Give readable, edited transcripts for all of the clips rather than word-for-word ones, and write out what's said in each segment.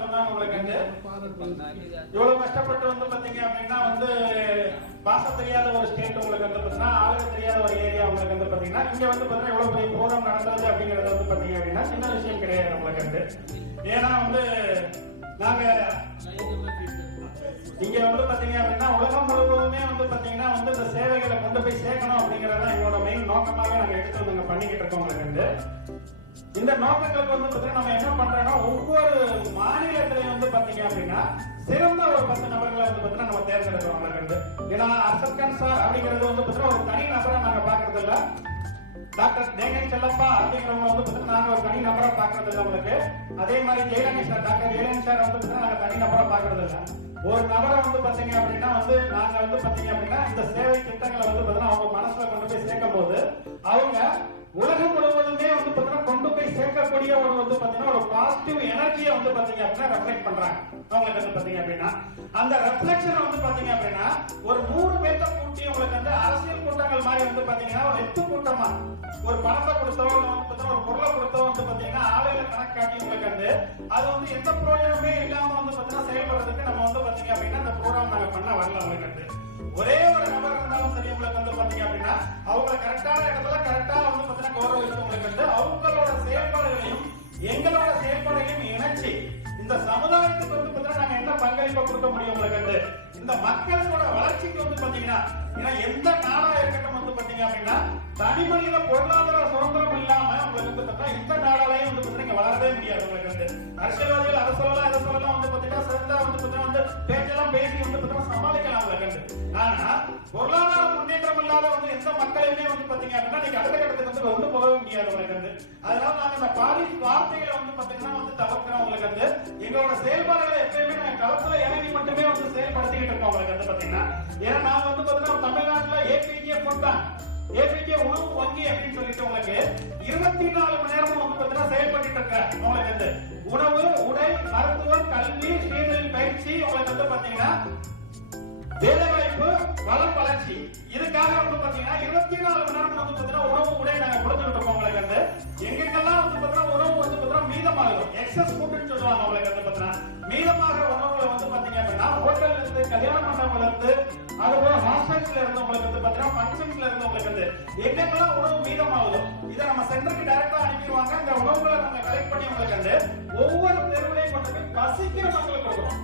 சொன்னாங்க உங்களுக்கு வந்து இவ்வளவு கஷ்டப்பட்டு வந்து பாத்தீங்க அப்படின்னா வந்து பாச தெரியாத ஒரு ஸ்டேட் உங்களுக்கு வந்து பாத்தீங்கன்னா ஆளுக தெரியாத ஒரு ஏரியா உங்களுக்கு வந்து பாத்தீங்கன்னா இங்க வந்து பாத்தீங்கன்னா இவ்வளவு பெரிய ப்ரோக்ராம் நடந்தது அப்படிங்கறது வந்து பாத்தீங்க அப்படின்னா சின்ன விஷயம் கிடையாது உங்களுக்கு வந்து. ஏன்னா வந்து நாங்க இங்க வந்து பாத்தீங்க அப்படின்னா உலகம் முழுவதுமே வந்து பாத்தீங்கன்னா வந்து இந்த சேவைகளை கொண்டு போய் சேர்க்கணும் அப்படிங்கறத எங்களோட மெயின் நோக்கமாவே நாங்க எடுத்து வந்து பண்ணிக்கிட்டு இருக்கோம் உங்களுக்கு. இந்த நோக்கங்களுக்கு வந்து பாத்தீங்கன்னா நம்ம என்ன பண்றோம்னா ஒவ்வொரு மாநிலத்திலையும் வந்து பாத்தீங்க அப்படின்னா சிறந்த ஒரு 10 நபர்களை வந்து பாத்தீங்கன்னா நம்ம தேர்ந்தெடுக்கிறோம் உங்களுக்கு. ஏன்னா அசப்கன் சார் அப்படிங்கிறது வந்து பாத்தீங்கன்னா ஒரு தனி நபரை நாங்க பாக்குறது இல்ல. டாக்டர் தேங்கன் செல்லப்பா அப்படிங்கிறவங்க வந்து பாத்தீங்கன்னா நாங்க ஒரு தனி நபரை பாக்குறது இல்ல உங்களுக்கு. அதே மாதிரி Jayalalithaa sir doctor Jayalalithaa sir வந்து பாத்தீங்கன்னா நாங்க தனி நபரை பாக்குறது இல்ல. ஒரு நபரை வந்து பாத்தீங்க அப்படின்னா வந்து நாங்க வந்து பாத்தீங்க அப்படின்னா இந்த சேவை திட்டங்களை வந்து பாத்தீங்கன்னா அவங்க மனசுல கொண்டு போய் சேர்க்கும் போது அவங்க உலகம் முழுவதுமே வந்து பாத்தீங்கன்னா கொண்டு போய் சேர்க்கக்கூடிய ஒரு வந்து பாத்தீங்கன்னா ஒரு பாசிட்டிவ் எனர்ஜியை வந்து பாத்தீங்க அப்படின்னா ரெஃப்ளெக்ட் பண்றாங்க. அவங்களுக்கு வந்து பாத்தீங்க அப்படின்னா அந்த ரெஃப்ளெக்ஷன் வந்து பாத்தீங்க அப்படின்னா ஒரு 100 பேர்த்த கூட்டி உங்களுக்கு வந்து அரசியல் கூட்டங்கள் மாதிரி வந்து பாத்தீங்கன்னா ஒரு 8 கூட்டமா ஒரு பணத்தை கொடுத்தோ ஒரு பொருளை கொடுத்தோ வந்து பாத்தீங்கன்னா ஆளுகளை கணக்கு காட்டி உங்களுக்கு வந்து அது வந்து எந்த ப்ரோஜனமே இல்லாம வந்து பாத்தீங்கன்னா செயல்படுறதுக்கு நம்ம வந்து பாத்தீங்க அப்படின்னா அந்த ப்ரோக்ராம் நாங்க பண்ண வரல உங்களுக்கு. ஒரே ஒரு நபர் இருந்தாலும் சரி உங்களுக்கு வந்து பாத்தீங்க அப்படின்னா அவங்க கரெக்டான இடத்துல கரெக்டா வந்து பாத்தீங்கன்னா கௌரவிச்சு உங்களுக்கு வந்து அவங்களோட செயல்பாடுகளையும் எங்களோட செயல்பாடுகளையும் இணைச்சு இந்த சமுதாயத்துக்கு வந்து பாத்தீங்கன்னா நாங்க என்ன பங்களிப்பை கொடுக்க முடியும் உங்களுக்கு வந்து இந்த மக்களோட வளர்ச்சிக்கு வந்து பாத்தீங்கன்னா ஏன்னா எந்த நாடா இருக்கட்டும் வந்து பாத்தீங்க அப்படின்னா தனி மனித பொருளாதார சுதந்திரம் இல்லாம உங்களுக்கு வந்து பாத்தீங்கன்னா இந்த நாடாலையும் வந்து பாத்தீங்கன்னா வளரவே முடியாது உங்களுக்கு வந்து. அரசியல்வாதிகள் அதை சொல்லலாம் இதை சொல்லலாம் வந்து பாத்தீங்கன்னா சிறந்தா வந்து பாத்தீங்கன்னா வந்து பேச்செல்லாம் பேசி வந்து பாத்தீங்கன்னா சமாளிக்கலாம் உங்களுக்கு. ஆனா பொருளாதார முன்னேற்றம் இல்லாத வந்து எந்த மக்களையுமே வந்து பாத்தீங்க அப்படின்னா நீங்க அடுத்த கட்டத்துக்கு வந்து கொண்டு போகவே முடியாது உங்களுக்கு வந்து. அதனால நாங்க இந்த பாதி வார்த்தைகளை வந்து பாத்தீங்கன்னா வந்து தவிர்க்கிறோம் உங்களுக்கு வந்து. எங்களோட செயல்பாடுகளை எப்பயுமே நாங்க களத்துல இறங்கி மட்டுமே வந்து செயல்படுத்திக்கிட்டு இருக்கோம் உங்களுக்கு வந்து பாத்தீங்கன்னா. ஏன்னா நாங்க வந்து பாத்தீங்கன்னா தமிழ்நாட்டுல ஏபிஜே ஃபுட்பேங்க் ஏபிஜே உணவு வங்கி அப்படின்னு சொல்லிட்டு உங்களுக்கு 24 மணி நேரமும் வந்து பாத்தீங்கன்னா செயல்பட்டு இருக்க உங்களுக்கு வந்து உணவு உடை மருத்துவம் கல்வி ஸ்ரீதொழில் பயிற்சி உங்களுக்கு வந்து பாத்தீங்கன்னா வேலைவாய்ப்பு வளம் வளர்ச்சி இதுக்காக வந்து பாத்தீங்கன்னா 24 மணி நேரம் வந்து பாத்தீங்கன்னா உணவு உடை நாங்க கொடுத்துட்டு இருக்கோம் உங்களுக்கு வந்து. எங்கெங்கெல்லாம் வந்து பாத்தீங்கன்னா உணவு வந்து பாத்தீங்கன்னா மீதமாகும் எக்ஸஸ் ஃபுட்னு சொல்லுவாங்க உங்களுக்கு வந்து பாத்தீங்கன்னா மீதமாக உணவுகளை வந்து பாத்தீங்க அப்படின்னா ஹோட்டல்ல இருந்து கல்யாண மண்டபங்கள்ல இருந்து அதுபோல ஹாஸ்டல்ஸ்ல இருந்து உங்களுக்கு வந்து பாத்தீங்கன்னா ஃபங்க்ஷன்ஸ்ல இருந்து உங்களுக்கு வந்து எங்கெங்கெல்லாம் உணவு மீதமாகுதோ இதை நம்ம சென்டருக்கு டைரக்டா அனுப்பிடுவாங்க. இந்த உணவுகளை நம்ம கலெக்ட் பண்ணி உங்களுக்கு வந்து ஒவ்வொரு தெருவிலையும் கொண்டு போய் பசிக்கிற மக்களுக்கு கொடுக்குறோம்.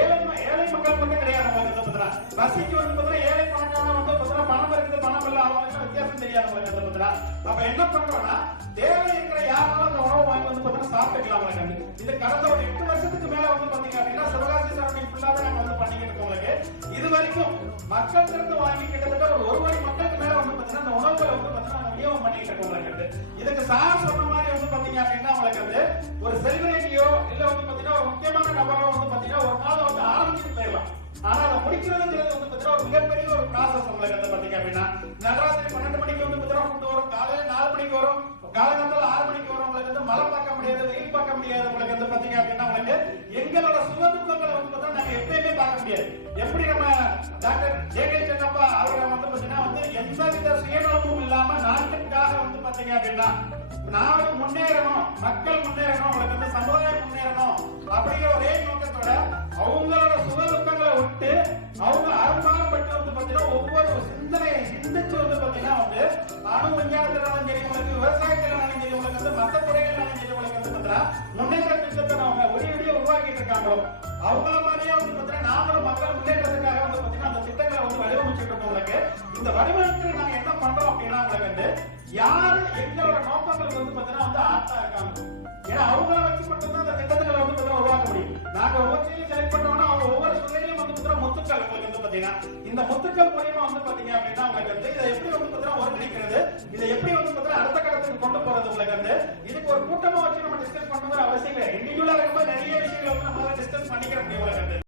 ஏழை மக்கள் மட்டும் கிடையாது உங்களுக்கு வந்து பசிக்கு வந்து பாத்தீங்கன்னா ஏழை பணக்காரங்க வந்து பாத்தீங்கன்னா பணம் இருக்குது பணம் இல்ல அவங்களுக்கு வித்தியாசம் தெரியாது உங்களுக்கு வந்து பாத்தீங்கன்னா. அப்ப என்ன பண்றோம்னா தேவை இருக்கிற யாராலும் அந்த உணவு வாங்கி வந்து பாத்தீங்கன்னா சாப்பிட்டுக்கலாம் உங்களுக்கு. இது கடந்த ஒரு 8 வருஷத்துக்கு மேல வந்து பாத்தீங்க அப்படின்னா சிவகாசி சரௌண்டிங் ஃபுல்லாவே நாங்க வந்து பண்ணிக்கிட்டு இருக்கோம் உங்களுக்கு. இது வரைக்கும் மக்கள் இருந்து வாங்கி கிட்டத்தட்ட ஒரு 1 கோடி மக்களுக்கு மேல வந்து பாத்தீங்கன்னா அந்த உணவுகளை வந்து பாத்தீங்கன்னா விநியோகம் பண்ணிட்டு இருக்கோம் உங்களுக்கு. இதுக்கு சார் சொன்ன மாதிரி வந்து பாத்தீங்க அப்படின்னா உங்களுக்கு வந்து ஒரு செலிபிரிட்டியோ இல்ல வந்து பாத்தீங்கன்னா ஒரு முக்கியமான நபரோ வந்து பாத்தீங்கன்னா ஒரு நாள் வந்து ஆரம்பிச்சுட்டு போயிடலாம். ஆனா அதை முடிக்கிறதுங்கிறது வந்து பாத்தீங்கன்னா ஒரு மிகப்பெரிய ஒரு ப்ராசஸ் உங்களுக்கு வந்து பாத்தீங்க அப்படின்னா நகராத்திரி 12 மணிக்கு வந்து பாத்தீங்கன்னா ஃபுட் வரும், காலையில 4 மணிக்கு வரும், காலகாலத்துல 6 மணிக்கு வரும். உங்களுக்கு வந்து மழை பார்க்க முடியாது, வெயில் பார்க்க முடியாது. உங்களுக்கு வந்து பாத்தீங்க அப்படின்னா உங்களுக்கு எங்களோட சுகதுக்கங்களை வந்து பார்த்தா நாங்க எப்பயுமே பார்க்க முடியாது. எப்படி நம்ம டாக்டர் ஜேகே சென்னப்பா அவரை வந்து பாத்தீங்கன்னா வந்து எந்தவித சுயநலமும் இல்லாம நாட்டுக்காக வந்து பாத்தீங்க அப்படின்னா நாடு முன்னேறணும், மக்கள் முன்னேறணும், உங்களுக்கு வந்து சமுதாயம் முன்னேறணும் அப்படிங்கிற ஒரே நோக்கத்தோட அவங்களோட சுகதுக்கங்களை விட்டு அவங்க அரும்பாடுபட்டு வந்து பாத்தீங்கன்னா ஒவ்வொரு சிந்தனையை சிந்திச்சு வந்து பாத்தீங்கன்னா வந்து அணு விஞ்ஞானத்தினாலும் சரி உங்களுக்கு விவசாயத்தினாலும் சரி உங்களுக்கு வந்து மத்த துறைகள்னாலும் சரி உங்களுக்கு வந்து பாத்தீங்கன்னா முன்னேற்ற திட்டத்தை அவங்க ஒளியடியே உருவாக்கிட்டு இருக்காங்களோ அவங்கள மாதிரியே வந்து பாத்தீங்கன்னா நாமளும் மக்கள் முன்னேற்றத்துக்காக வந்து பாத்தீங்கன்னா அந்த திட்டங்களை வந்து வடிவமைச்சுட்டு இருக்கோம் உங்களுக்கு. இந்த வடிவமைப்புக்கு நாங்க என்ன பண்றோம் அப்படின்னா உங்களுக்கு வந்து யாரு எங்களோட நோக்கங்களுக்கு வந்து பாத்தீங்கன்னா வந்து ஆர்ட்டா இருக்காங்க. ஏன்னா அவங்கள வச்சு மட்டும்தான் அந்த திட்டங்களை வந்து பாத்தீங்கன்னா உருவாக்க முடியும். நாங்க ஒவ்வொருத்தையும் செலக்ட் பண்ணோம்னா அவங்க ஒவ்வொரு சூழ்நிலையும் வந்து பாத்தீங்கன்னா முத்துக்கள் உங்களுக்கு வந்து பாத்தீங்கன்னா இந்த முத்துக்கள் மூலியமா வந்து பாத்தீங்க அப்படின்னா உங்களுக்கு வந்து இதை எப்படி வந்து பாத்தீங்கன்னா ஒருங்கிணைக்கிறது, இதை எப்படி வந்து பாத்தீங்கன்னா அடுத்த கட்டத்துக்கு கொண்டு போறது உங்களுக்கு வந்து இதுக்கு ஒரு கூட்டமா வச்சு நம்ம டிஸ்கஸ் பண்ணணுங்கிற அவசியம் இல்லை. இண்டிவிஜுவலா இருக்கும்போது நிறைய விஷயங்களை வந்து நம்மளால டிஸ்கஸ் பண்ணிக்கிற முடியும் உங்களுக்கு.